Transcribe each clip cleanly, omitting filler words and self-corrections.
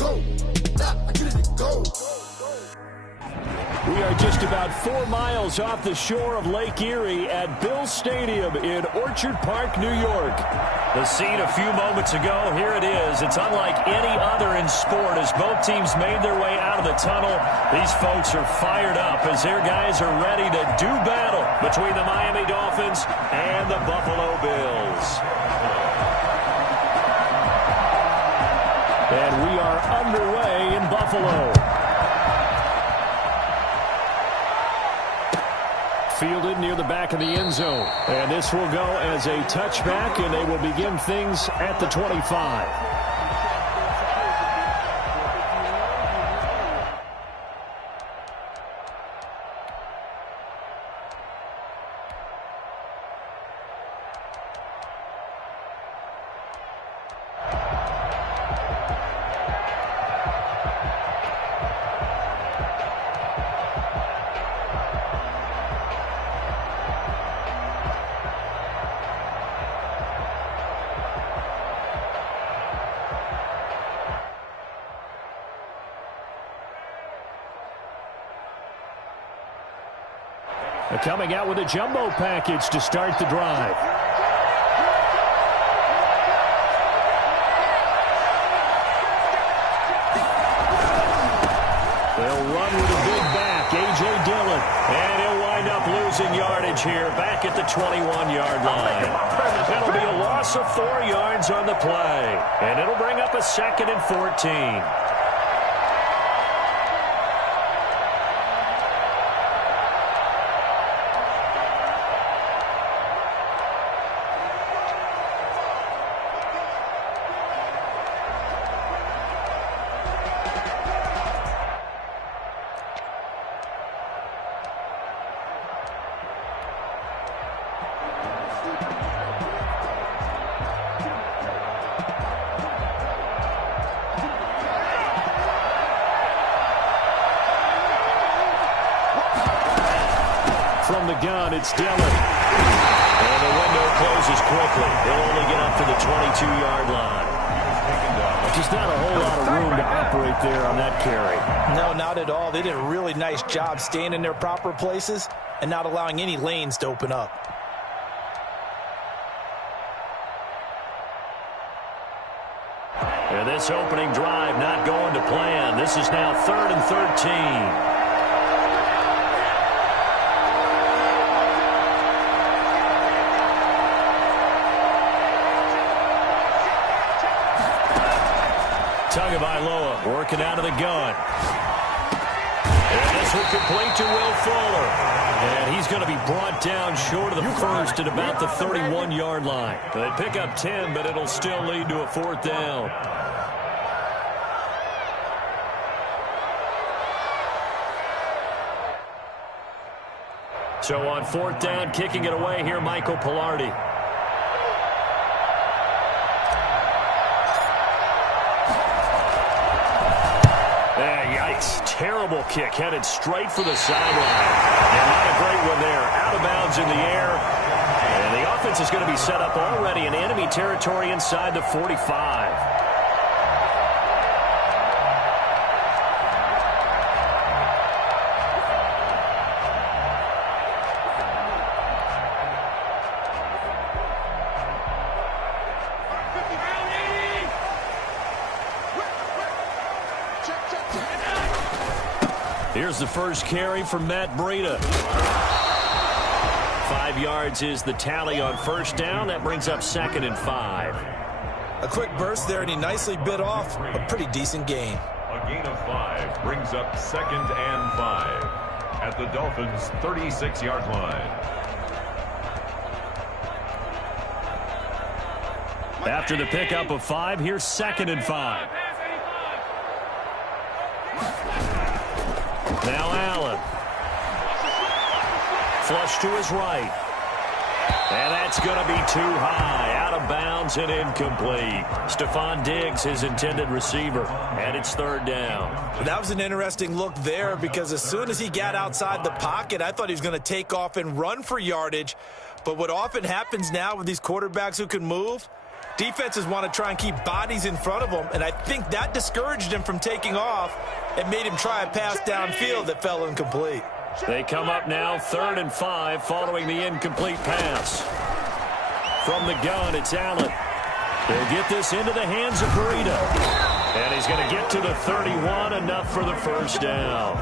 We are just about 4 miles off the shore of Lake Erie at Bills Stadium in Orchard Park, New York. The scene a few moments ago, here it is. It's unlike any other in sport as both teams made their way out of the tunnel. These folks are fired up as their guys are ready to do battle between the Miami Dolphins and the Buffalo Bills. And we are underway in Buffalo. Fielded near the back of the end zone. And this will go as a touchback, and they will begin things at the 25. Coming out with a jumbo package to start the drive. They'll run with a big back, A.J. Dillon. And he'll wind up losing yardage here back at the 21-yard line. That'll be a loss of 4 yards on the play. And it'll bring up a 2nd and 14. From the gun, it's Dillon. And the window closes quickly. He'll only get up to the 22-yard line. Just not a whole lot of room to operate there on that carry. No, not at all. They did a really nice job staying in their proper places and not allowing any lanes to open up. And this opening drive not going to plan. This is now 3rd and 13. Tagovailoa working out of the gun. And this will complete to Will Fuller. And he's going to be brought down short of the first at about the 31-yard line. They pick up 10, but it'll still lead to a 4th down. So on 4th down, kicking it away here, Michael Pilardi. Terrible kick headed straight for the sideline. And not a great one there. Out of bounds in the air. And the offense is going to be set up already in enemy territory inside the 45. Here's the first carry from Matt Breida. 5 yards is the tally on 1st down. That brings up 2nd and 5. A quick burst there, and he nicely bit off a pretty decent gain. A gain of 5 brings up 2nd and 5 at the Dolphins' 36-yard line. After the pickup of 5, here's 2nd and 5. Now Allen. Flush to his right. And that's going to be too high. Out of bounds and incomplete. Stephon Diggs, his intended receiver. And it's 3rd down. That was an interesting look there because as soon as he got outside the pocket, I thought he was going to take off and run for yardage. But what often happens now with these quarterbacks who can move, Defenses want to try and keep bodies in front of them, and I think that discouraged him from taking off and made him try a pass downfield that fell incomplete. They come up now 3rd and 5 following the incomplete pass. From the gun, it's Allen. They'll get this into the hands of Burrito. And he's going to get to the 31, enough for the first down.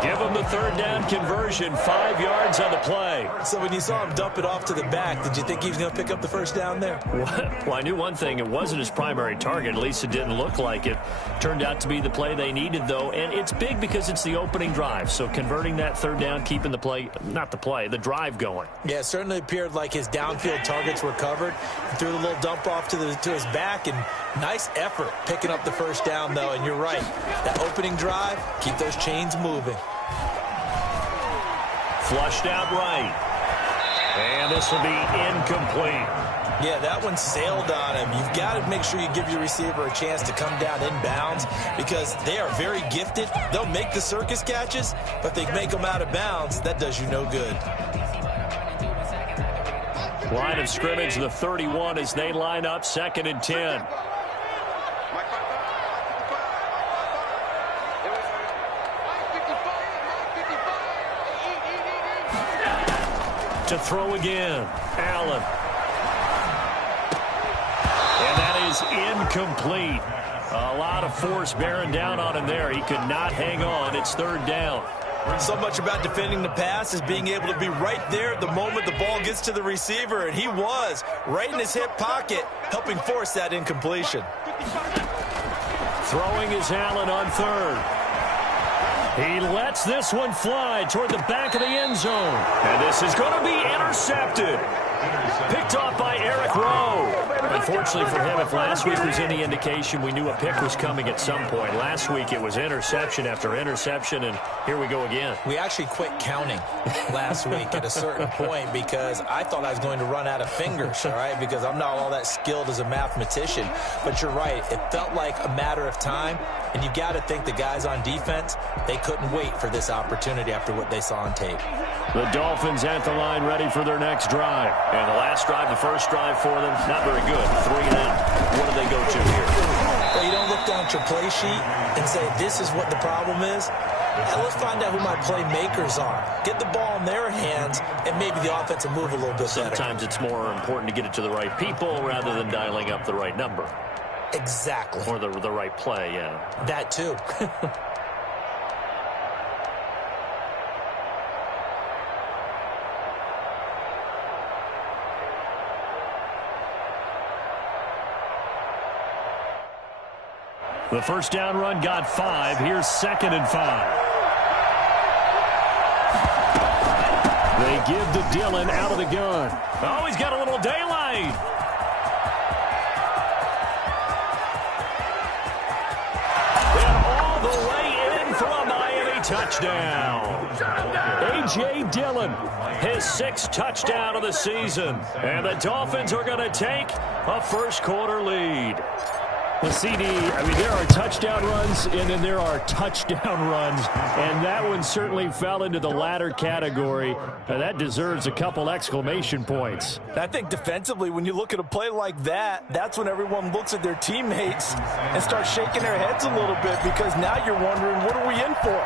Give him the 3rd down conversion, 5 yards on the play. So when you saw him dump it off to the back, did you think he was going to pick up the first down there? Well, I knew one thing. It wasn't his primary target. At least it didn't look like it. Turned out to be the play they needed, though. And it's big because it's the opening drive. So converting that 3rd down, keeping the play, not the play, the drive going. Yeah, it certainly appeared like his downfield targets were covered. He threw the little dump off to his back, and nice effort picking up the first down, though. And you're right. That opening drive, keep those chains moving. Flushed out right. And this will be incomplete. Yeah, that one sailed on him. You've got to make sure you give your receiver a chance to come down inbounds because they are very gifted. They'll make the circus catches, but they make them out of bounds. That does you no good. Line of scrimmage, the 31 as they line up, 2nd and 10. To throw again, Allen. And that is incomplete. A lot of force bearing down on him there. He could not hang on. It's 3rd down. So much about defending the pass is being able to be right there at the moment the ball gets to the receiver, and he was right in his hip pocket, helping force that incompletion. Throwing is Allen on 3rd. He lets this one fly toward the back of the end zone. And this is going to be intercepted. Picked off by Eric Rowe. Unfortunately for him, if last week was any indication, we knew a pick was coming at some point. Last week it was interception after interception, and here we go again. We actually quit counting last week at a certain point because I thought I was going to run out of fingers, all right, because I'm not all that skilled as a mathematician. But you're right. It felt like a matter of time, and you got to think the guys on defense, they couldn't wait for this opportunity after what they saw on tape. The Dolphins at the line ready for their next drive. And the last drive, the first drive for them, not very good. 3 and out. What do they go to here? Well, you don't look down at your play sheet and say, this is what the problem is. Now let's find out who my playmakers are. Get the ball in their hands, and maybe the offense will move a little bit better. Sometimes it's more important to get it to the right people rather than dialing up the right number. Exactly. Or the right play, yeah. That too. The first down run got 5. Here's 2nd and 5. They give to Dillon out of the gun. Oh, he's got a little daylight. And all the way in for a Miami touchdown. A.J. Dillon, his 6th touchdown of the season. And the Dolphins are going to take a first-quarter lead. Well, CD, I mean, there are touchdown runs, and then there are touchdown runs, and that one certainly fell into the latter category. That deserves a couple exclamation points. I think defensively, when you look at a play like that, that's when everyone looks at their teammates and starts shaking their heads a little bit because now you're wondering, what are we in for?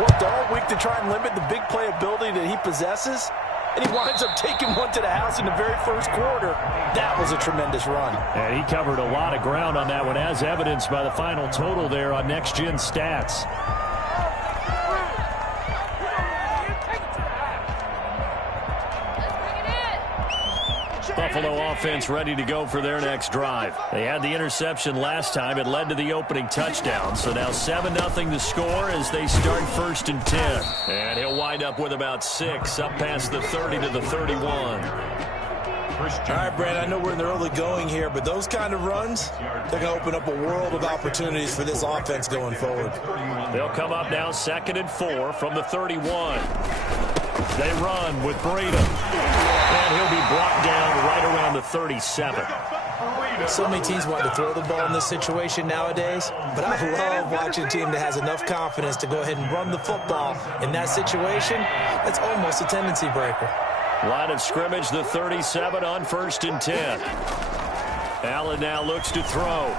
Worked all week to try and limit the big playability that he possesses, and he winds up taking one to the house in the very first quarter. That was a tremendous run. And he covered a lot of ground on that one, as evidenced by the final total there on Next Gen Stats. Buffalo offense ready to go for their next drive. They had the interception last time. It led to the opening touchdown. So now 7-0 the score as they start 1st and 10. And he'll wind up with about 6 up past the 30 to the 31. All right, Brad, I know we're in the early going here, but those kind of runs, they're going to open up a world of opportunities for this offense going forward. They'll come up now 2nd and 4 from the 31. They run with Breida. And he'll be brought down right around the 37. So many teams want to throw the ball in this situation nowadays, but I love watching a team that has enough confidence to go ahead and run the football. In that situation, that's almost a tendency breaker. Line of scrimmage, the 37 on 1st and 10. Allen now looks to throw.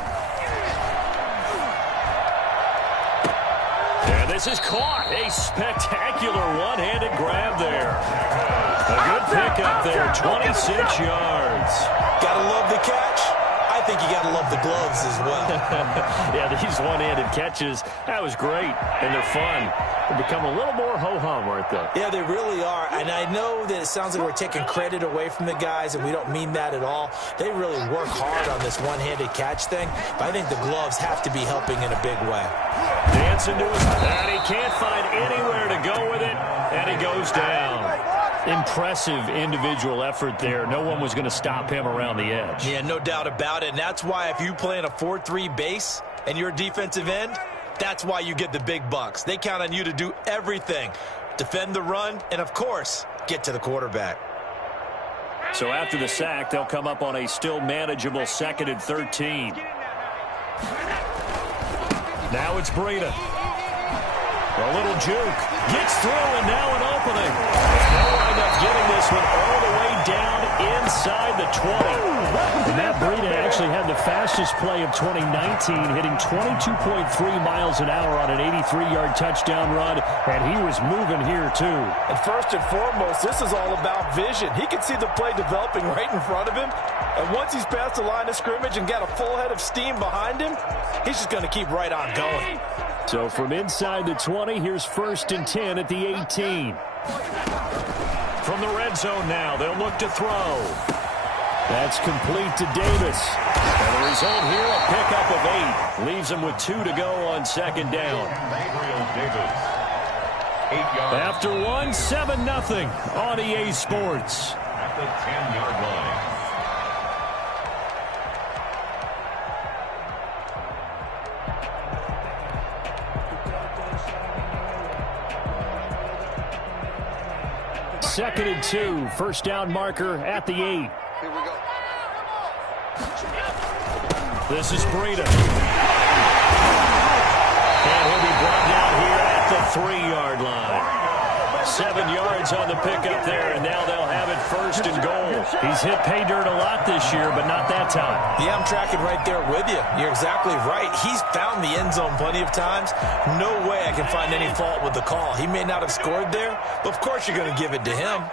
And this is caught. A spectacular one-handed grab there. A good pickup there, 26 yards. Gotta love the catch. I think you gotta love the gloves as well. Yeah, these one-handed catches, that was great, and they're fun. They become a little more ho-hum, aren't they? Yeah, they really are, and I know that it sounds like we're taking credit away from the guys, and we don't mean that at all. They really work hard on this one-handed catch thing, but I think the gloves have to be helping in a big way. Dancing to his, and he can't find anywhere to go with it, and he goes down. Impressive individual effort there. No one was going to stop him around the edge. Yeah, no doubt about it, and that's why if you play in a 4-3 base and you're a defensive end, that's why you get the big bucks. They count on you to do everything. Defend the run, and of course, get to the quarterback. So after the sack, they'll come up on a still manageable 2nd and 13. Now it's Breida. A little juke. Gets through, and now an opening. And they'll wind up getting this one all the way down inside the 20. And Matt Breida actually had the fastest play of 2019, hitting 22.3 miles an hour on an 83-yard touchdown run, and he was moving here too. And first and foremost, this is all about vision. He can see the play developing right in front of him, and once he's past the line of scrimmage and got a full head of steam behind him, he's just going to keep right on going. So from inside the 20, here's 1st and 10 at the 18. From the red zone now, they'll look to throw. That's complete to Davis. And the result here, a pickup of 8. Leaves him with 2 to go on 2nd down. Davis, 8 yards. After 1, 7-0 on EA Sports. At the 10-yard line. Second and 2, first down marker at the 8. Here we go. This is Breida. And he'll be brought down here at the 3-yard line. 7 yards on the pickup there, and now they'll have it 1st and goal. He's hit pay dirt a lot this year, but not that time. Yeah, I'm tracking right there with you. You're exactly right. He's found the end zone plenty of times. No way I can find any fault with the call. He may not have scored there, but of course you're going to give it to him.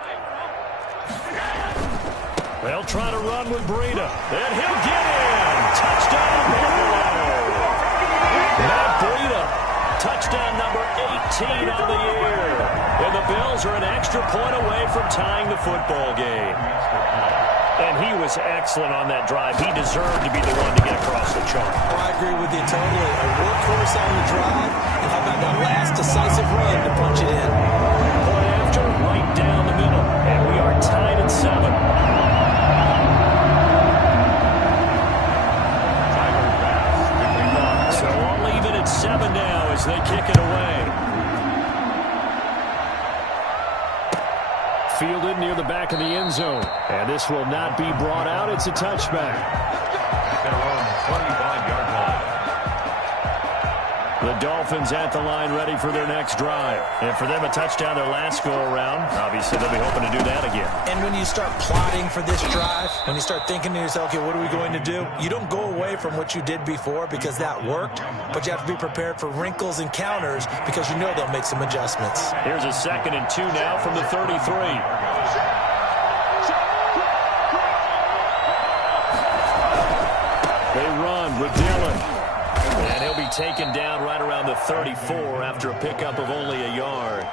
They'll try to run with Breida, and he'll get in. Touchdown, Buffalo. Matt Breida, touchdown number 18 on the year. And the Bills are an extra point away from tying the football game. And he was excellent on that drive. He deserved to be the one to get across the chalk. Oh, I agree with you totally. A workhorse on the drive, and how about that last decisive run to punch it in? Point after, right down the middle. And we are tied at 7. So we'll leave it at 7 now as they kick it away. Fielded near the back of the end zone. And this will not be brought out. It's a touchback. At their own 25-yard line. The Dolphins at the line ready for their next drive. And for them, a touchdown their last go-around. Obviously, they'll be hoping to do that again. And when you start plotting for this drive, when you start thinking to yourself, okay, what are we going to do? You don't go away from what you did before because that worked, but you have to be prepared for wrinkles and counters because you know they'll make some adjustments. Here's a 2nd and 2 now from the 33. They run with Dillon. And he'll be taken down right around the 34 after a pickup of only a yard.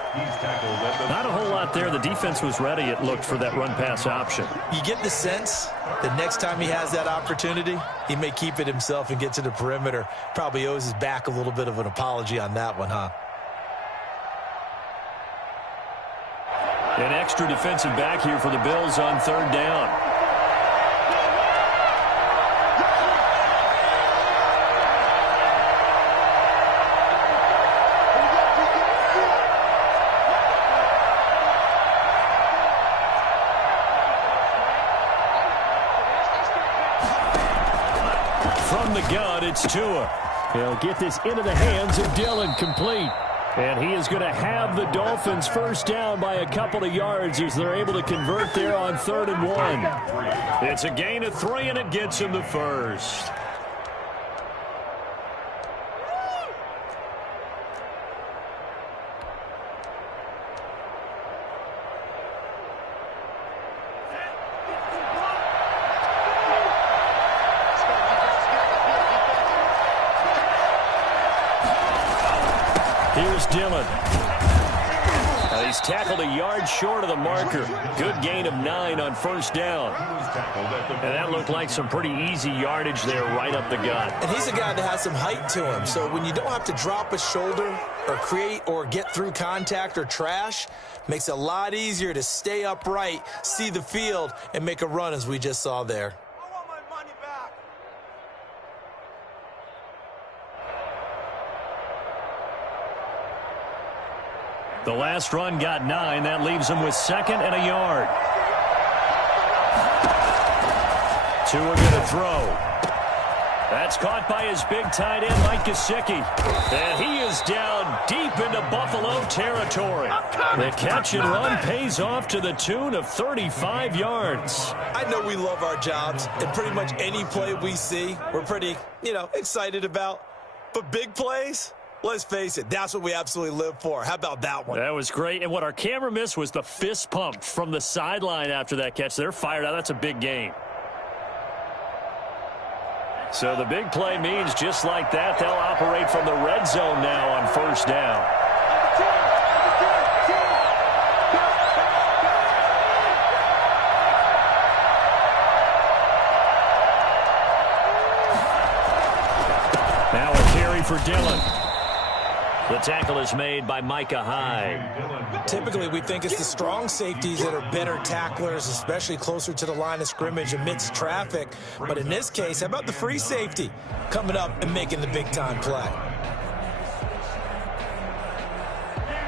Not a whole lot there. The defense was ready, it looked, for that run-pass option. You get the sense that next time he has that opportunity, he may keep it himself and get to the perimeter. Probably owes his back a little bit of an apology on that one, huh? An extra defensive back here for the Bills on 3rd down. From the gun, it's Tua. He'll get this into the hands of Dillon, complete. And he is going to have the Dolphins first down by a couple of yards as they're able to convert there on 3rd and 1. It's a gain of 3, and it gets him the first. Here's Dillon. He's tackled a yard short of the marker. Good gain of 9 on first down. And that looked like some pretty easy yardage there right up the gut. And he's a guy that has some height to him. So when you don't have to drop a shoulder or create or get through contact or trash, makes it a lot easier to stay upright, see the field, and make a run as we just saw there. The last run got 9. That leaves him with 2nd and a yard. Tua going to throw. That's caught by his big tight end, Mike Gesicki. And he is down deep into Buffalo territory. The catch and run pays off to the tune of 35 yards. I know we love our jobs, and pretty much any play we see, we're pretty, excited about. But big plays? Let's face it, that's what we absolutely live for. How about that one? That was great. And what our camera missed was the fist pump from the sideline after that catch. They're fired out. That's a big gain. So the big play means just like that, they'll operate from the red zone now on first down. Now a carry for Dillon. The tackle is made by Micah Hyde. Typically, we think it's the strong safeties that are better tacklers, especially closer to the line of scrimmage amidst traffic. But in this case, how about the free safety coming up and making the big-time play?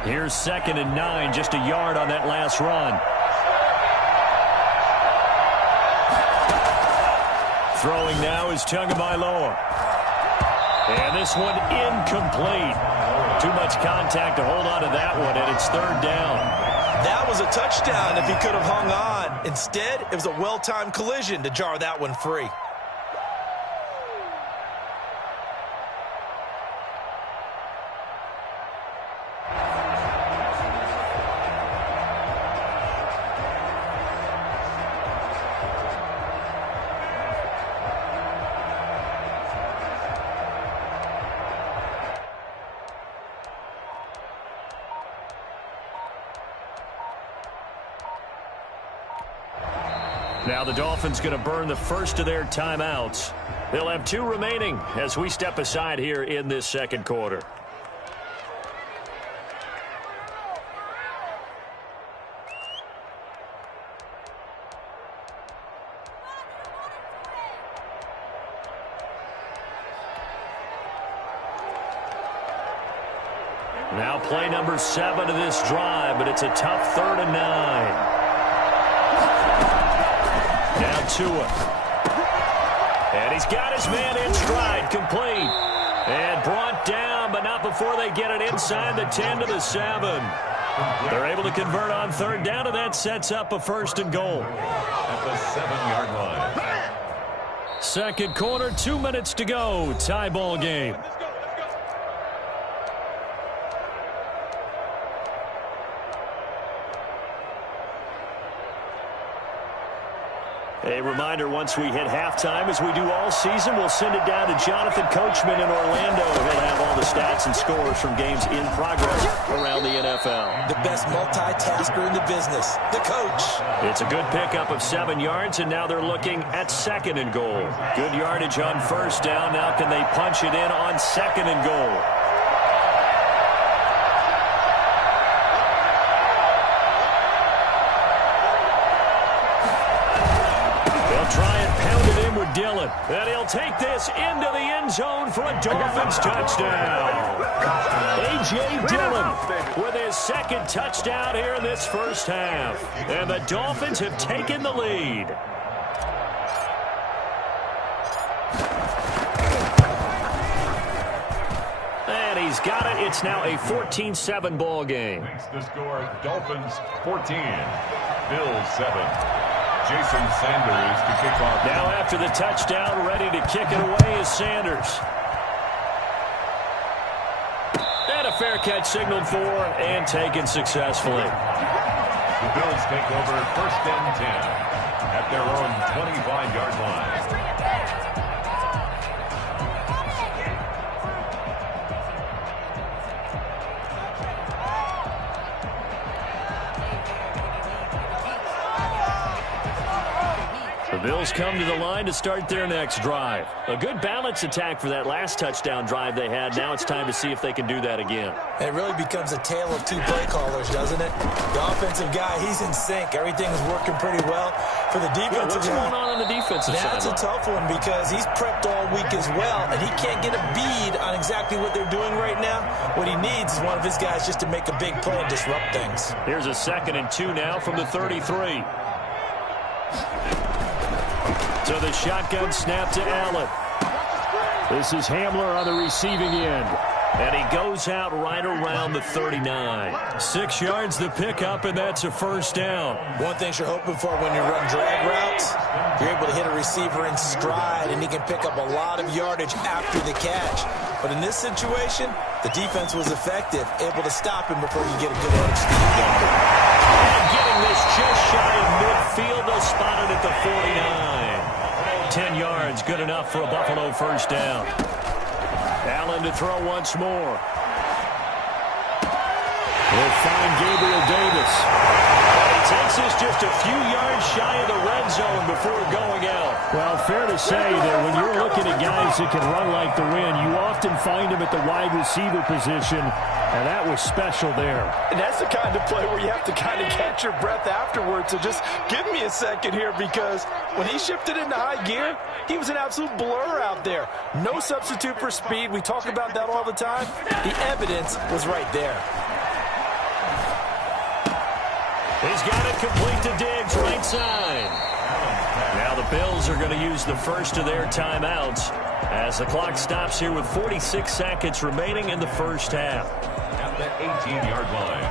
Here's 2nd and 9, just a yard on that last run. Throwing now is Tagovailoa. And this one incomplete. Too much contact to hold on to that one, and it's 3rd down. That was a touchdown if he could have hung on. Instead, it was a well-timed collision to jar that one free. Now the Dolphins going to burn the first of their timeouts. They'll have 2 remaining as we step aside here in this second quarter. Now play number 7 of this drive, but it's a tough 3rd and 9. Now Tua. And he's got his man in stride, complete. And brought down, but not before they get it inside the 10 to the 7. They're able to convert on 3rd down, and that sets up a 1st and goal. At the 7-yard line. Second quarter, 2 minutes to go. Tie ball game. A reminder, once we hit halftime, as we do all season, we'll send it down to Jonathan Coachman in Orlando. He'll have all the stats and scores from games in progress around the NFL. The best multitasker in the business, the coach. It's a good pickup of 7 yards, and now they're looking at 2nd and goal. Good yardage on first down. Now can they punch it in on 2nd and goal? Try and pound it in with Dillon. And he'll take this into the end zone for a Dolphins touchdown. A.J. Dillon with his 2nd touchdown here in this first half. And the Dolphins have taken the lead. And He's got it. It's now a 14-7 ball game. Makes the score Dolphins 14, Bills 7. Jason Sanders to kick off. Now after the touchdown, ready to kick it away is Sanders. And a fair catch signaled for and taken successfully. The Bills take over 1st and 10 at their own 25-yard line. The Bills come to the line to start their next drive. A good balance attack for that last touchdown drive they had. Now it's time to see if they can do that again. It really becomes a tale of two play callers, doesn't it? The offensive guy, he's in sync. Everything's working pretty well. For the defensive guy, what's going on the defensive side? That's a tough one because he's prepped all week as well, and he can't get a bead on exactly what they're doing right now. What he needs is one of his guys just to make a big play and disrupt things. Here's a 2nd and 2 now from the 33. So the shotgun snap to Allen. This is Hamler on the receiving end. And he goes out right around the 39. 6 yards the pickup, and that's a 1st down. One thing you're hoping for when you run drag routes, you're able to hit a receiver in stride, and he can pick up a lot of yardage after the catch. But in this situation, the defense was effective, able to stop him before you get a good edge to the game. And getting this just shy of midfield, they'll spot it at the 49. 10 yards, good enough for a Buffalo 1st down. Allen to throw once more. They'll find Gabriel Davis. He takes us just a few yards shy of the red zone before going out. Well, fair to say that when you're looking at guys that can run like the wind, you often find them at the wide receiver position, and that was special there. And that's the kind of play where you have to kind of catch your breath afterwards. So just give me a second here, because when he shifted into high gear, he was an absolute blur out there. No substitute for speed. We talk about that all the time. The evidence was right there. He's got it complete to Diggs, right side. Now the Bills are going to use the first of their timeouts as the clock stops here with 46 seconds remaining in the 1st half. At the 18-yard line.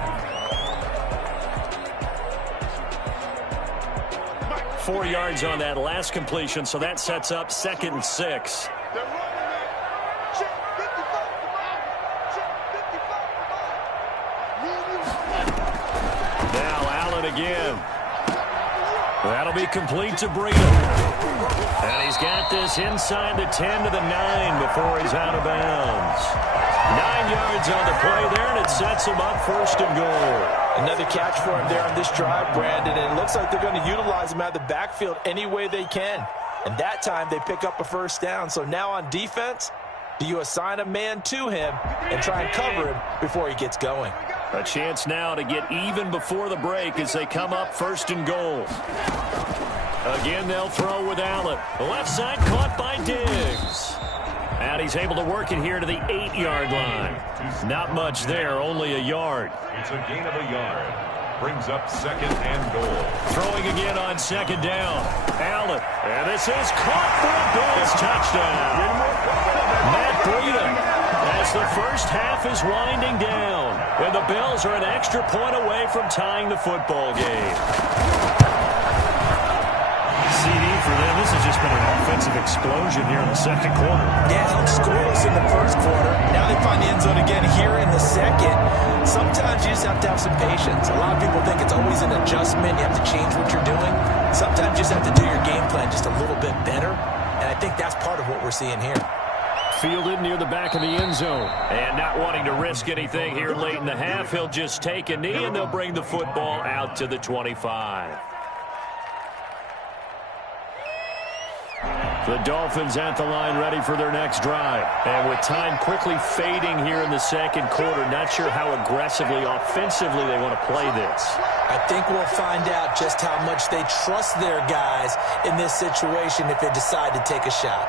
4 yards on that last completion, so that sets up 2nd and 6. Again. That'll be complete to Breida. And he's got this inside the 10 to the 9 before he's out of bounds. 9 yards on the play there, and it sets him up 1st and goal. Another catch for him there on this drive, Brandon, and it looks like they're going to utilize him out of the backfield any way they can. And that time they pick up a 1st down. So now on defense, do you assign a man to him and try and cover him before he gets going? A chance now to get even before the break as they come up 1st and goal. Again, they'll throw with Allen. The left side caught by Diggs. And he's able to work it here to the 8-yard line. Not much there, only a yard. It's a gain of a yard. Brings up 2nd and goal. Throwing again on 2nd down. Allen. And this is caught for a Bills touchdown. Matt Breida. As the 1st half is winding down, and the Bills are an extra point away from tying the football game. CD for them, this has just been an offensive explosion here in the 2nd quarter. Yeah, held scoreless in the 1st quarter. Now they find the end zone again here in the 2nd. Sometimes you just have to have some patience. A lot of people think it's always an adjustment. You have to change what you're doing. Sometimes you just have to do your game plan just a little bit better, and I think that's part of what we're seeing here. Fielded near the back of the end zone. And not wanting to risk anything here late in the half, he'll just take a knee, and they'll bring the football out to the 25. The Dolphins at the line ready for their next drive. And with time quickly fading here in the 2nd quarter, not sure how aggressively, offensively they want to play this. I think we'll find out just how much they trust their guys in this situation if they decide to take a shot.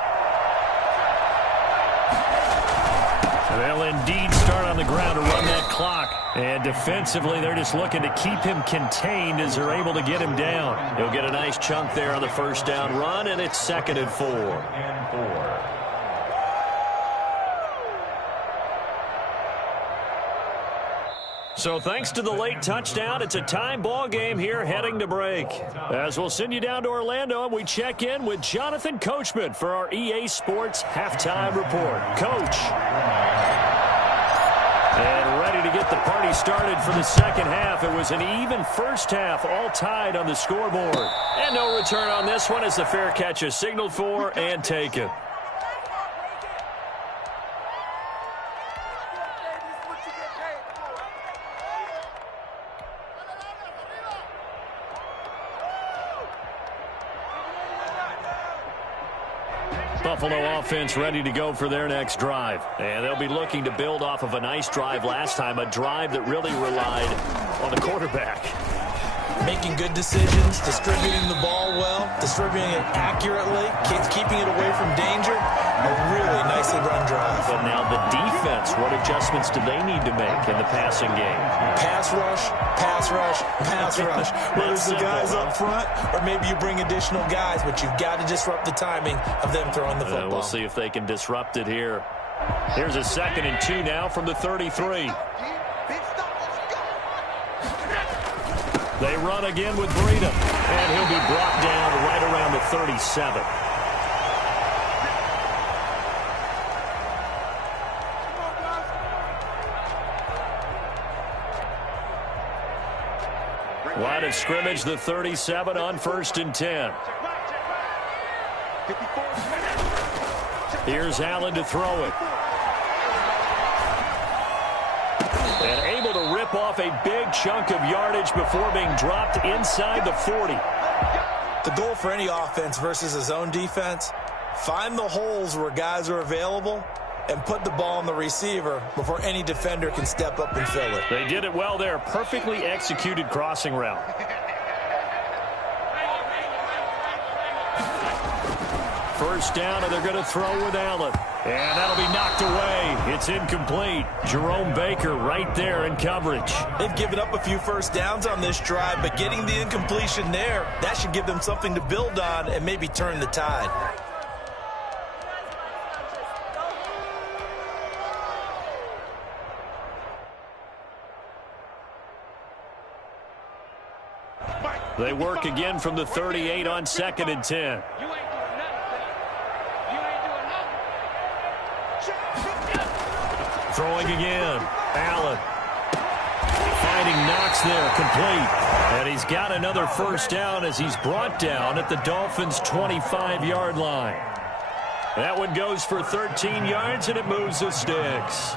They'll indeed start on the ground to run that clock. And defensively, they're just looking to keep him contained as they're able to get him down. He'll get a nice chunk there on the 1st down run, and it's 2nd and 4. So thanks to the late touchdown, it's a tie ball game here heading to break. As we'll send you down to Orlando, and we check in with Jonathan Coachman for our EA Sports Halftime Report. Coach. And ready to get the party started for the second half. It was an even first half, all tied on the scoreboard. And no return on this one as the fair catch is signaled for and taken. Buffalo offense ready to go for their next drive. And they'll be looking to build off of a nice drive last time, a drive that really relied on the quarterback. Making good decisions, distributing the ball well, distributing it accurately, keeping it away from danger. A really nicely run drive. But now the defense, what adjustments do they need to make in the passing game? Pass rush, pass rush, pass rush. Whether it's the guys up front or maybe you bring additional guys, but you've got to disrupt the timing of them throwing the football. We'll see if they can disrupt it here. Here's a 2nd and 2 now from the 33. They run again with Breida, and he'll be brought down right around the 37. Line of scrimmage, the 37 on 1st and 10. Here's Allen to throw it. And able to rip off a big chunk of yardage before being dropped inside the 40. The goal for any offense versus a zone defense, find the holes where guys are available and put the ball on the receiver before any defender can step up and fill it. They did it well there. Perfectly executed crossing route. First down, and they're going to throw with Allen. And that'll be knocked away. It's incomplete. Jerome Baker right there in coverage. They've given up a few first downs on this drive, but getting the incompletion there, that should give them something to build on and maybe turn the tide. They work again from the 38 on 2nd and 10. Throwing again. Allen. Finding Knox there, complete. And he's got another first down as he's brought down at the Dolphins' 25-yard line. That one goes for 13 yards, and it moves the sticks.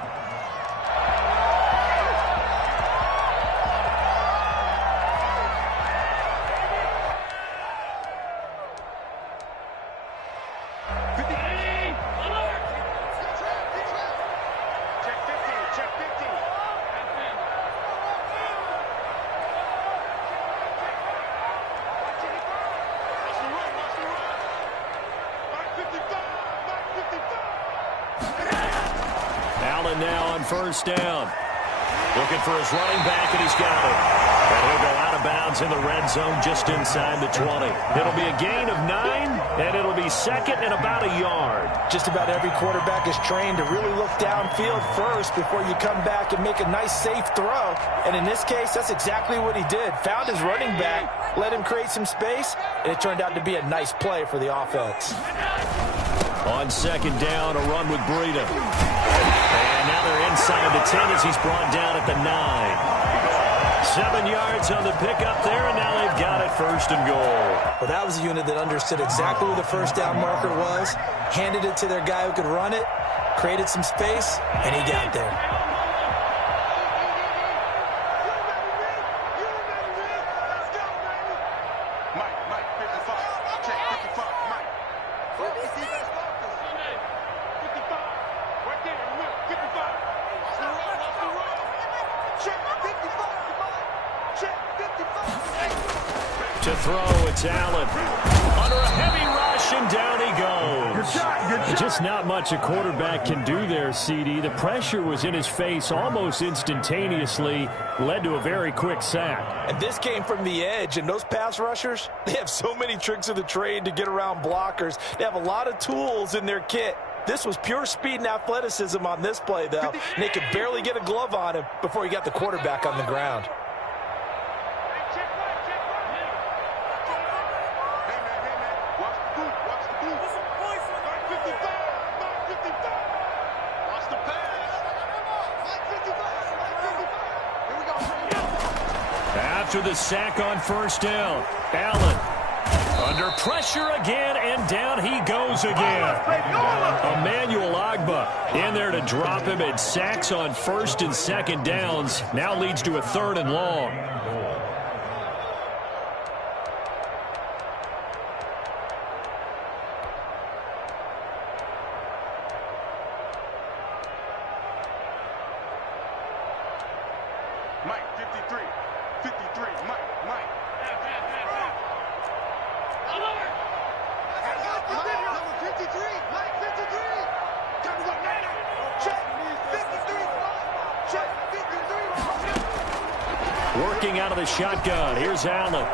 Now on first down. Looking for his running back, and he's got it. And he'll go out of bounds in the red zone just inside the 20. It'll be a gain of 9, and it'll be 2nd and about a yard. Just about every quarterback is trained to really look downfield first before you come back and make a nice, safe throw. And in this case, that's exactly what he did. Found his running back, let him create some space, and it turned out to be a nice play for the offense. On 2nd down, a run with Breida. And now they're inside the 10 as he's brought down at the 9. 7 yards on the pickup there, and now they've got it 1st and goal. Well, that was a unit that understood exactly where the first down marker was, handed it to their guy who could run it, created some space, and he got there. To throw, it's Allen. Under a heavy rush, and down he goes. Good shot. Just not much a quarterback can do there, CD. The pressure was in his face almost instantaneously, led to a very quick sack. And this came from the edge, and those pass rushers, they have so many tricks of the trade to get around blockers. They have a lot of tools in their kit. This was pure speed and athleticism on this play, though. And they could barely get a glove on him before he got the quarterback on the ground. After the sack on first down, Allen under pressure again, and down he goes again. Emmanuel Ogbah in there to drop him, and sacks on first and second downs now leads to a 3rd and long. Mike, 53. 53, Mike. Number 53, Mike, 53. Come on, check, 53. Check, 53. Working out of the shotgun. Here's Allen.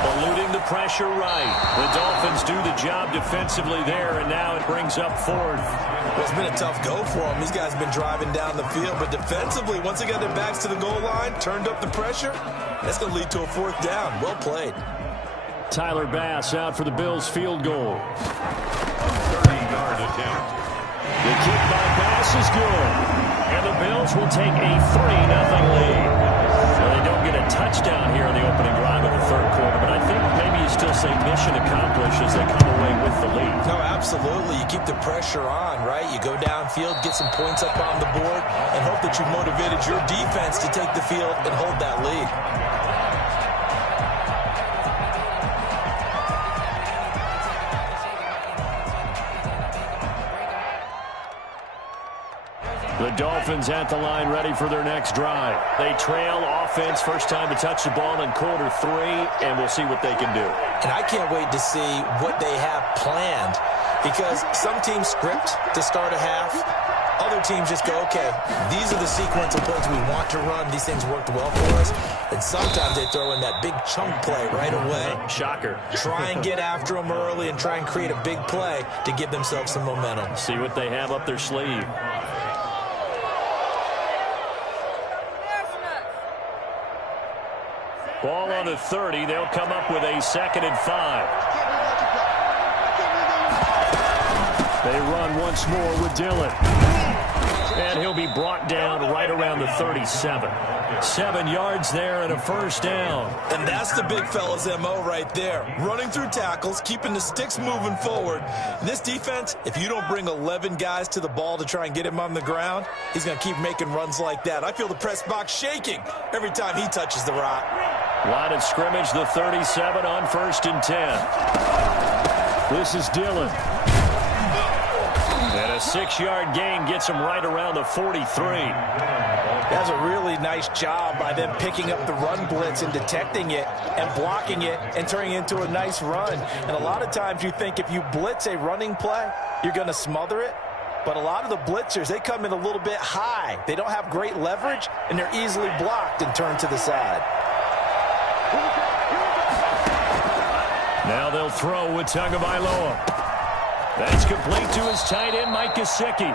Eluding the pressure right. The Dolphins do the job defensively there, and now it brings up 4th. Well, it's been a tough go for them. These guys have been driving down the field, but defensively, once they got their backs to the goal line, turned up the pressure, that's going to lead to a 4th down. Well played. Tyler Bass out for the Bills field goal. 30-yard attempt. The kick by Bass is good. And the Bills will take a 3-0 lead. So they don't get a touchdown here in the opening drive of the 3rd quarter, but I think maybe you still say mission accomplished as they come away with the lead. No, absolutely. You keep the pressure on, right? You go downfield, get some points up on the board, and hope that you've motivated your defense to take the field and hold that lead. The Dolphins at the line ready for their next drive. They trail offense, first time to touch the ball in quarter 3, and we'll see what they can do. And I can't wait to see what they have planned, because some teams script to start a half. Other teams just go, okay, these are the sequence of plays we want to run. These things worked well for us. And sometimes they throw in that big chunk play right away. Shocker. Try and get after them early and try and create a big play to give themselves some momentum. See what they have up their sleeve. Ball on the 30. They'll come up with a 2nd and 5. They run once more with Dillon. And he'll be brought down right around the 37. 7 yards there and a first down. And that's the big fella's MO right there. Running through tackles, keeping the sticks moving forward. This defense, if you don't bring 11 guys to the ball to try and get him on the ground, he's going to keep making runs like that. I feel the press box shaking every time he touches the rock. Line of scrimmage, the 37 on 1st and 10. This is Dillon. And a 6-yard gain gets him right around the 43. That's a really nice job by them picking up the run blitz and detecting it and blocking it and turning it into a nice run. And a lot of times you think if you blitz a running play, you're going to smother it. But a lot of the blitzers, they come in a little bit high. They don't have great leverage, and they're easily blocked and turned to the side. Now they'll throw with Tagovailoa. That's complete to his tight end, Mike Gesicki.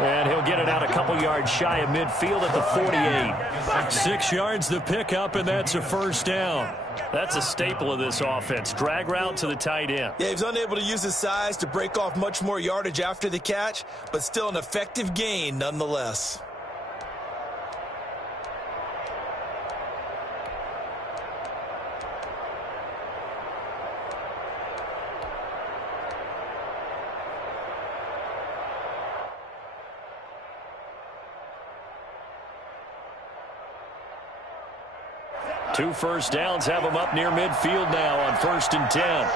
And he'll get it out a couple yards shy of midfield at the 48. 6 yards the pickup, and that's a first down. That's a staple of this offense. Drag route to the tight end. Yeah, he's unable to use his size to break off much more yardage after the catch, but still an effective gain nonetheless. Two first downs have them up near midfield now on 1st and 10.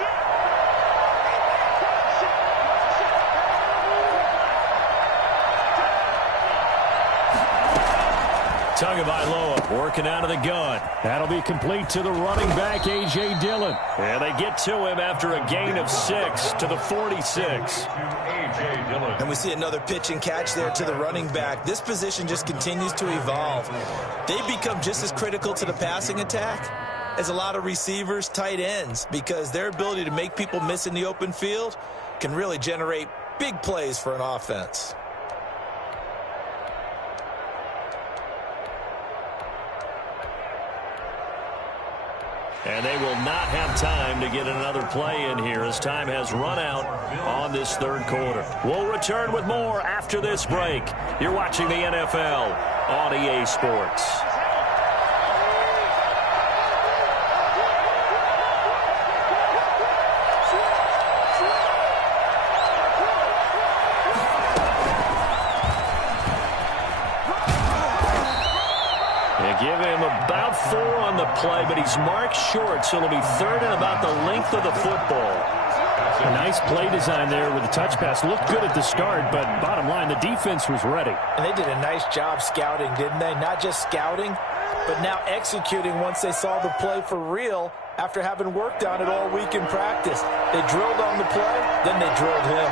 Tagovailoa working out of the gun. That'll be complete to the running back, A.J. Dillon. And they get to him after a gain of 6 to the 46. And we see another pitch and catch there to the running back. This position just continues to evolve. They become just as critical to the passing attack as a lot of receivers, tight ends, because their ability to make people miss in the open field can really generate big plays for an offense. And they will not have time to get another play in here as time has run out on this third quarter. We'll return with more after this break. You're watching the NFL on EA Sports. Give him about 4 on the play, but he's marked short, so it'll be third and about the length of the football. A nice play design there with the touch pass. Looked good at the start, but bottom line, the defense was ready. And they did a nice job scouting, didn't they? Not just scouting, but now executing once they saw the play for real after having worked on it all week in practice. They drilled on the play, then they drilled him.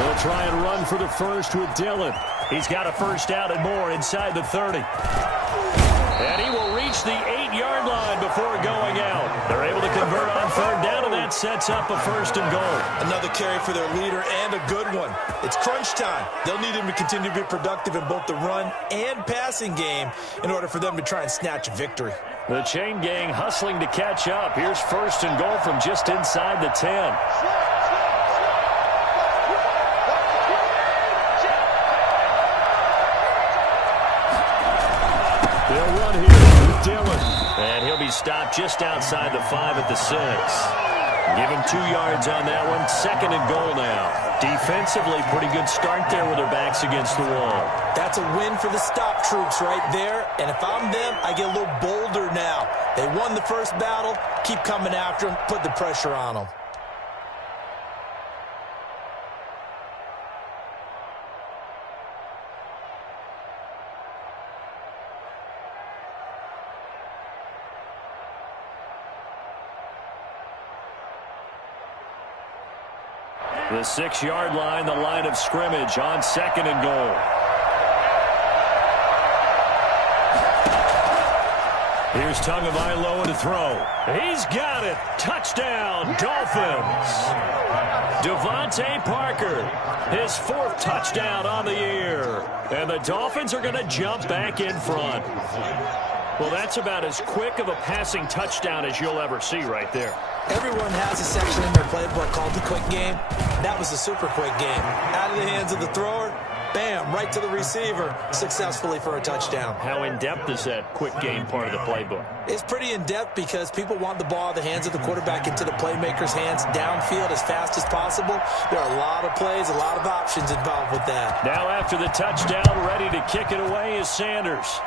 They'll try and run for the first with Dillon. He's got a first down and more inside the 30. And he will reach the 8-yard line before going out. They're able to convert on third down, and that sets up a first and goal. Another carry for their leader and a good one. It's crunch time. They'll need him to continue to be productive in both the run and passing game in order for them to try and snatch a victory. The chain gang hustling to catch up. Here's first and goal from just inside the 10. They'll run here with Dillon. And he'll be stopped just outside the 5 at the 6. Give him 2 yards on that one. Second and goal now. Defensively, pretty good start there with their backs against the wall. That's a win for the stop troops right there. And if I'm them, I get a little bolder now. They won the first battle. Keep coming after them. Put the pressure on them. The 6-yard line, the line of scrimmage on second and goal. Here's Tagovailoa to throw. He's got it. Touchdown, Dolphins. Devontae Parker, his 4th touchdown on the year. And the Dolphins are going to jump back in front. Well, that's about as quick of a passing touchdown as you'll ever see right there. Everyone has a section in their playbook called the quick game. That was a super quick game. Out of the hands of the thrower, bam, right to the receiver, successfully for a touchdown. How in-depth is that quick game part of the playbook? It's pretty in-depth because people want the ball out of the hands of the quarterback into the playmaker's hands downfield as fast as possible. There are a lot of plays, a lot of options involved with that. Now after the touchdown, ready to kick it away is Sanders.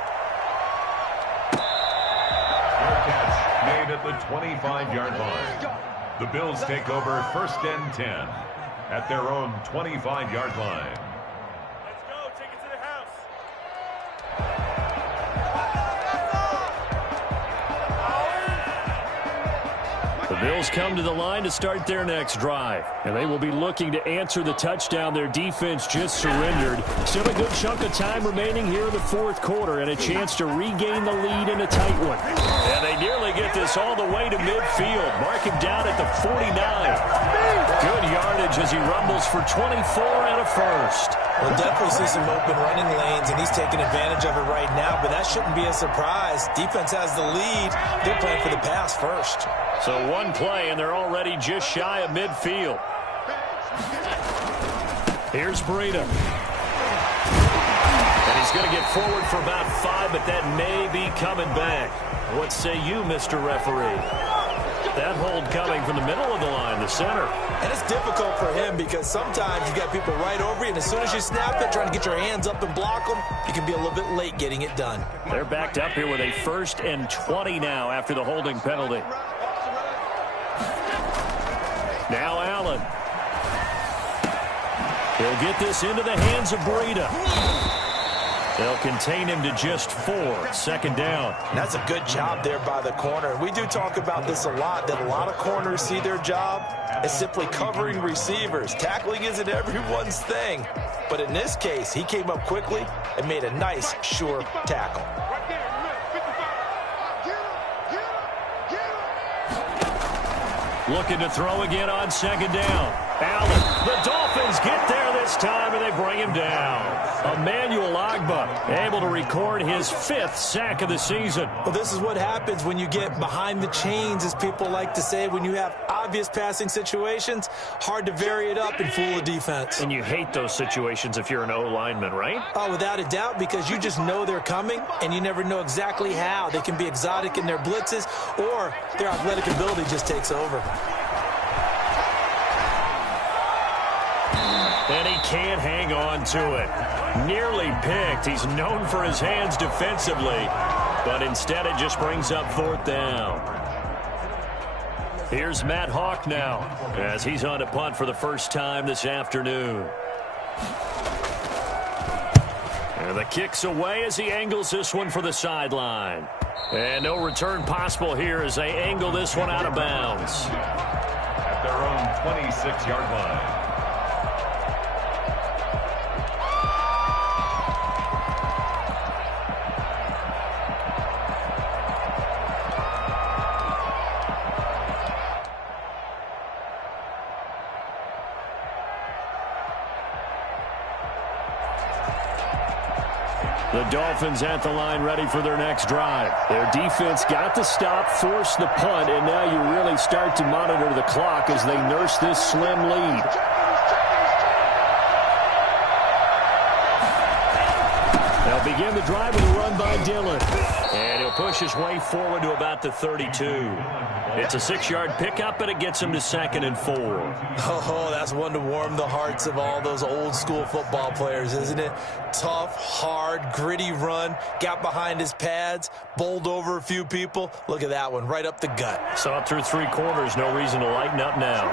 Catch made at the 25-yard line. The Bills take over first and 10 at their own 25-yard line. Let's go. Take it to the house. The Bills come to the line to start their next drive. And they will be looking to answer the touchdown their defense just surrendered. Still a good chunk of time remaining here in the fourth quarter and a chance to regain the lead in a tight one. And they nearly get this all the way to midfield. Mark him down at the 49. Good yardage as he rumbles for 24 and a first. We'll definitely see some open running lanes, and he's taking advantage of it right now, but that shouldn't be a surprise. Defense has the lead. They're playing for the pass first. So one play, and they're already just shy of midfield. Here's Breida. And he's going to get forward for about 5, but that may be coming back. What say you, Mr. Referee? That hold coming from the middle of the line, the center. And it's difficult for him because sometimes you got people right over you, and as soon as you snap it, trying to get your hands up and block them, you can be a little bit late getting it done. They're backed up here with a 1st and 20 now after the holding penalty. Now Allen. He'll get this into the hands of Breida. They'll contain him to just 4. 2nd down. And that's a good job there by the corner. We do talk about this a lot, that a lot of corners see their job as simply covering receivers. Tackling isn't everyone's thing. But in this case, he came up quickly and made a nice, sure tackle. Right there, in the middle, 55. Get him. Looking to throw again on second down. Allen, the Dolphins get there this time, and they bring him down. Emmanuel Ogbah able to record his 5th sack of the season. Well, this is what happens when you get behind the chains, as people like to say. When you have obvious passing situations, hard to vary it up and fool a defense. And you hate those situations if you're an O-lineman, right? Oh, without a doubt, because you just know they're coming, and you never know exactly how. They can be exotic in their blitzes, or their athletic ability just takes over. And he can't hang on to it. Nearly picked. He's known for his hands defensively, but instead it just brings up 4th down. Here's Matt Hawk now, as he's on a punt for the first time this afternoon. And the kick's away as he angles this one for the sideline. And no return possible here as they angle this one out of bounds. At their own 26-yard line. The Dolphins at the line ready for their next drive. Their defense got the stop, forced the punt, and now you really start to monitor the clock as they nurse this slim lead. They'll begin the drive with a run by Dillon. And he'll push his way forward to about the 32. It's a 6-yard pickup, and it gets him to 2nd and 4. Oh, that's one to warm the hearts of all those old-school football players, isn't it? Tough, hard, gritty run, got behind his pads, bowled over a few people. Look at that one, right up the gut. Saw it through 3 quarters, no reason to lighten up now.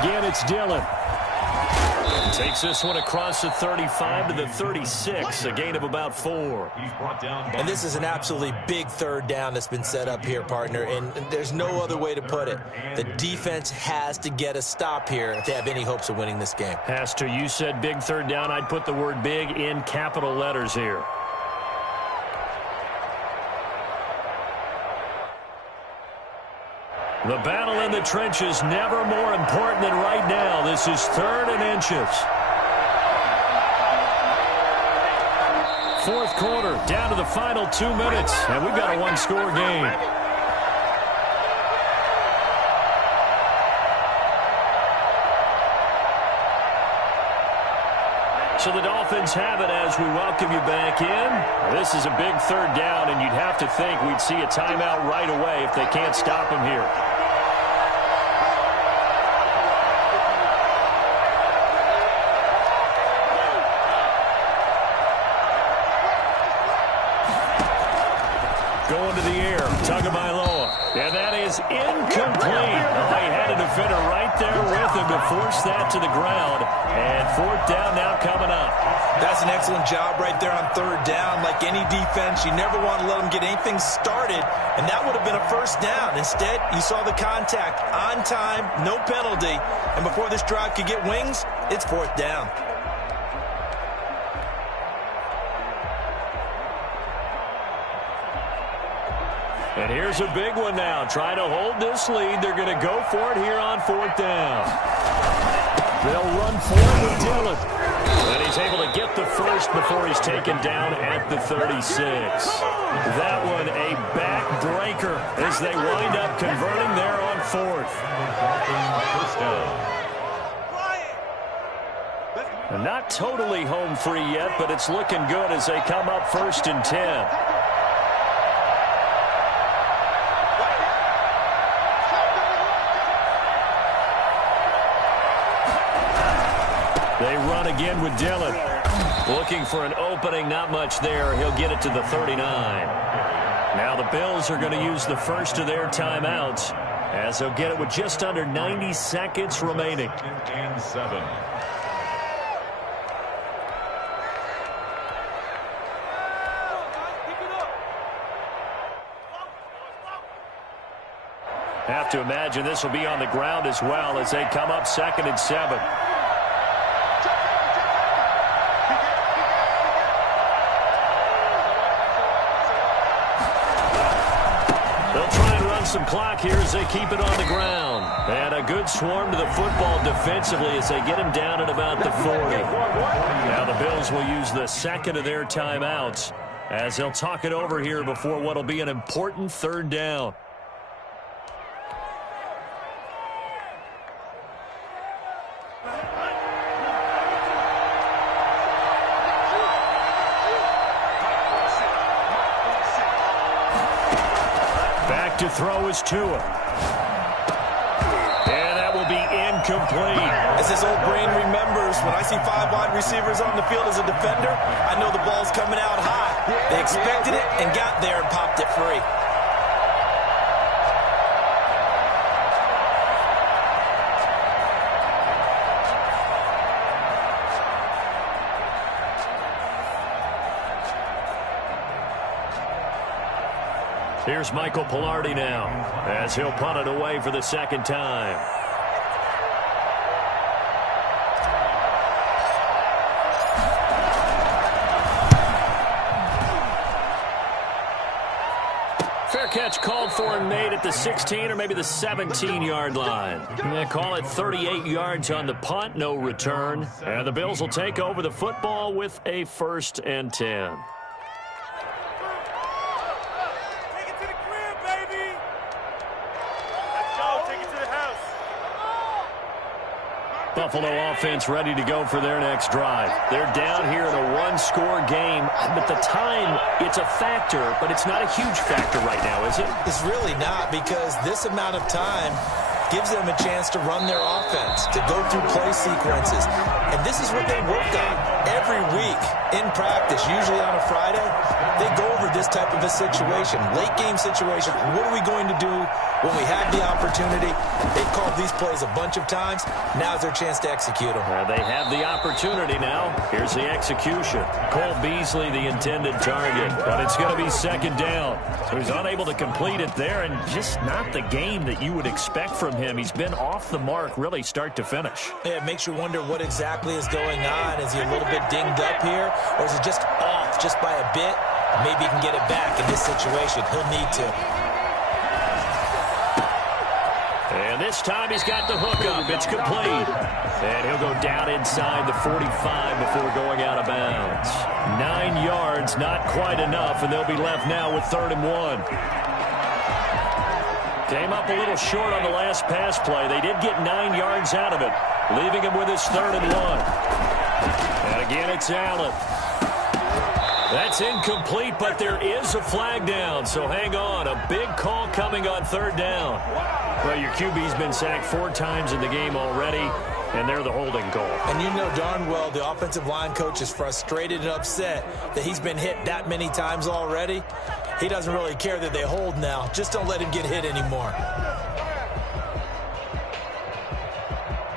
Again, it's Dillon. Takes this one across the 35 to the 36, a gain of about 4. And this is an absolutely big 3rd down that's been set up here, partner, and there's no other way to put it. The defense has to get a stop here if they have any hopes of winning this game. Has to. You said big 3rd down. I'd put the word big in capital letters here. The battle in the trenches never more important than right now. This is 3rd and inches. 4th quarter, down to the final 2 minutes, and we've got a 1-score game. So the Dolphins have it as we welcome you back in. This is a big 3rd down, and you'd have to think we'd see a timeout right away if they can't stop him here. Going to the air, Tagovailoa. And that is incomplete. Oh, he had a defender right there with him to force that to the ground. And 4th down now coming up. That's an excellent job right there on 3rd down. Like any defense, you never want to let them get anything started, and that would have been a 1st down. Instead, you saw the contact on time, no penalty, and before this drive could get wings, it's 4th down. And here's a big one now. Trying to hold this lead. They're going to go for it here on 4th down. They'll run for it with Dillon. And he's able to get the first before he's taken down at the 36. That one a backbreaker as they wind up converting there on 4th. And not totally home free yet, but it's looking good as they come up 1st and 10. They run again with Dillon. Looking for an opening, not much there. He'll get it to the 39. Now the Bills are going to use the first of their timeouts as they'll get it with just under 90 seconds remaining. And 7. Have to imagine this will be on the ground as well as they come up 2nd and 7. some clock here as they keep it on the ground. And a good swarm to the football defensively as they get him down at about the 40. Now the Bills will use the second of their timeouts as they'll talk it over here before what will be an important third down. To throw is Tua. And that will be incomplete. As his old brain remembers, when I see 5 wide receivers on the field as a defender, I know the ball's coming out high. They expected it and got there and popped it free. Here's Michael Pilardi now as he'll punt it away for the second time. Fair catch called for and made at the 16 or maybe the 17-yard line. They call it 38 yards on the punt, no return. And the Bills will take over the football with a 1st and 10. Buffalo offense ready to go for their next drive. They're down here in a one-score game, but the time, it's a factor, but it's not a huge factor right now, is it? It's really not, because this amount of time gives them a chance to run their offense, to go through play sequences. And this is what they work on every week in practice, usually on a Friday. They go over this type of a situation, late game situation. What are we going to do when we have the opportunity? They've called these plays a bunch of times. Now's their chance to execute them. They have the opportunity now. Here's the execution. Cole Beasley, the intended target, but it's going to be second down. So he's unable to complete it there, and just not the game that you would expect from him. He's been off the mark really start to finish. Yeah, it makes you wonder what exactly is going on. Is he a little bit dinged up here, or is it just off just by a bit? Maybe he can get it back in this situation. He'll need to. And this time he's got the hook up. It's complete. And he'll go down inside the 45 before going out of bounds. 9 yards, not quite enough, and they'll be left now with 3rd and 1. Came up a little short on the last pass play. They did get 9 yards out of it, leaving him with his 3rd and 1. And again, it's Allen. That's incomplete, but there is a flag down, so hang on. A big call coming on 3rd down. Well, your QB's been sacked 4 times in the game already, and they're the holding call. And you know darn well the offensive line coach is frustrated and upset that he's been hit that many times already. He doesn't really care that they hold now. Just don't let him get hit anymore.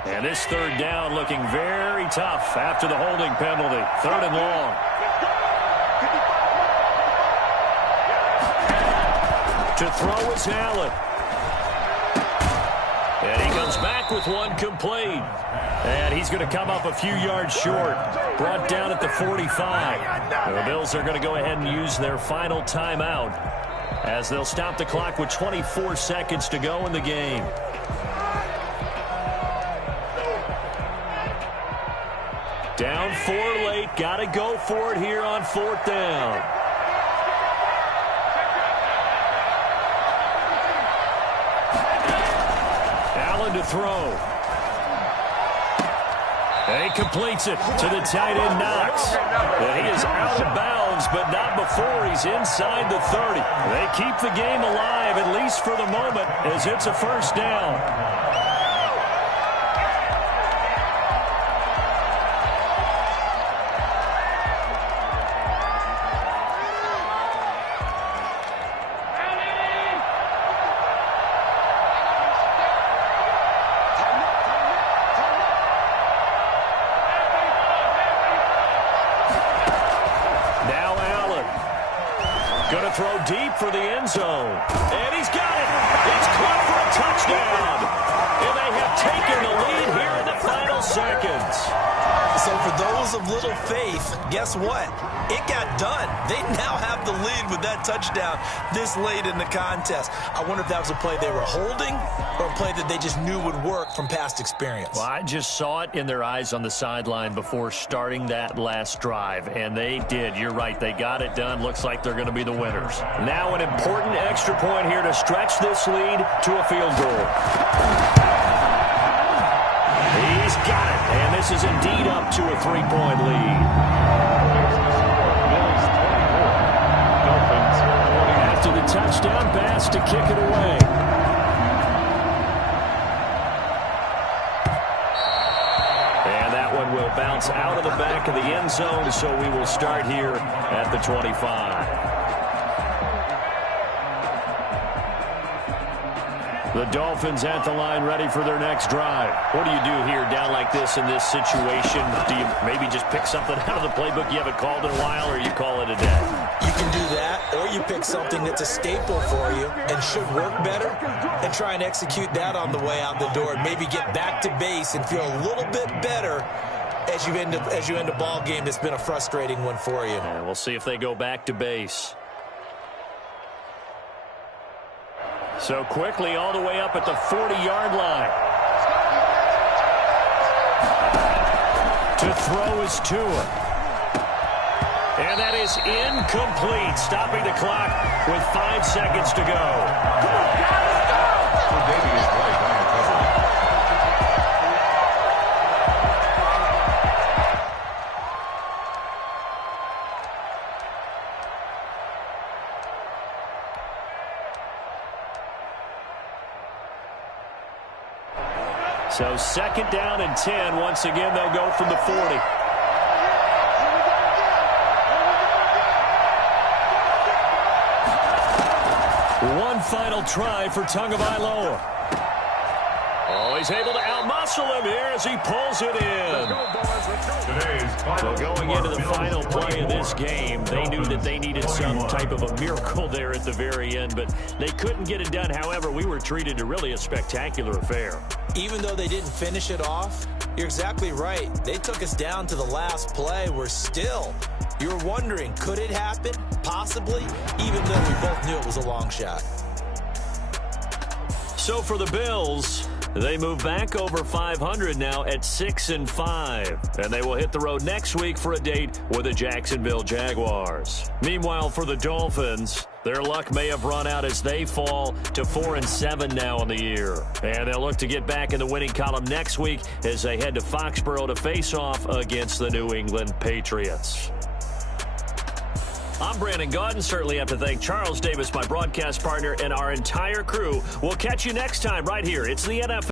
And this 3rd down looking very tough after the holding penalty. 3rd and long. To throw is Allen. And he comes back with one complete. And he's going to come up a few yards short. Brought down at the 45. The Bills are going to go ahead and use their final timeout as they'll stop the clock with 24 seconds to go in the game. Down 4 late. Got to go for it here on 4th down. Allen to throw. And he completes it to the tight end, Knox. And he is out of bounds, but not before he's inside the 30. They keep the game alive, at least for the moment, as it's a 1st down. Going to throw deep for the end zone. And he's got it. It's caught for a touchdown. And they have taken the lead here in the final seconds. So for those of little faith, guess what? It got done. They now have the lead with that touchdown this late in the contest. I wonder if that was a play they were holding or a play that they just knew would work from past experience. Well, I just saw it in their eyes on the sideline before starting that last drive, and they did. You're right. They got it done. Looks like they're going to be the winners. Now an important extra point here to stretch this lead to a field goal. He's got it, and this is indeed up to a 3-point lead. Bills 24. Dolphins 20. After the touchdown pass to kick it away. And that one will bounce out of the back of the end zone, so we will start here at the 25. The Dolphins at the line ready for their next drive. What do you do here down like this in this situation? Do you maybe just pick something out of the playbook you haven't called in a while, or you call it a day? You can do that, or you pick something that's a staple for you and should work better and try and execute that on the way out the door. Maybe get back to base and feel a little bit better as you end a ball game that's been a frustrating one for you. And we'll see if they go back to base. So quickly all the way up at the 40-yard line. To throw is Tua. And that is incomplete, stopping the clock with 5 seconds to go. So Davey is right on the cover. So 2nd down and 10. Once again, they'll go from the 40. One final try for Tagovailoa. Oh, he's able to outmuscle him here as he pulls it in. So going into the final play of this game, they knew that they needed some type of a miracle there at the very end, but they couldn't get it done. However, we were treated to really a spectacular affair. Even though they didn't finish it off, you're exactly right. They took us down to the last play. You're wondering, could it happen? Possibly, even though we both knew it was a long shot. So for the Bills, they move back over 500 now at 6-5, and they will hit the road next week for a date with the Jacksonville Jaguars. Meanwhile, for the Dolphins, their luck may have run out as they fall to 4-7 now in the year, and they'll look to get back in the winning column next week as they head to Foxborough to face off against the New England Patriots. I'm Brandon Gaudin. Certainly have to thank Charles Davis, my broadcast partner, and our entire crew. We'll catch you next time right here. It's the NFL.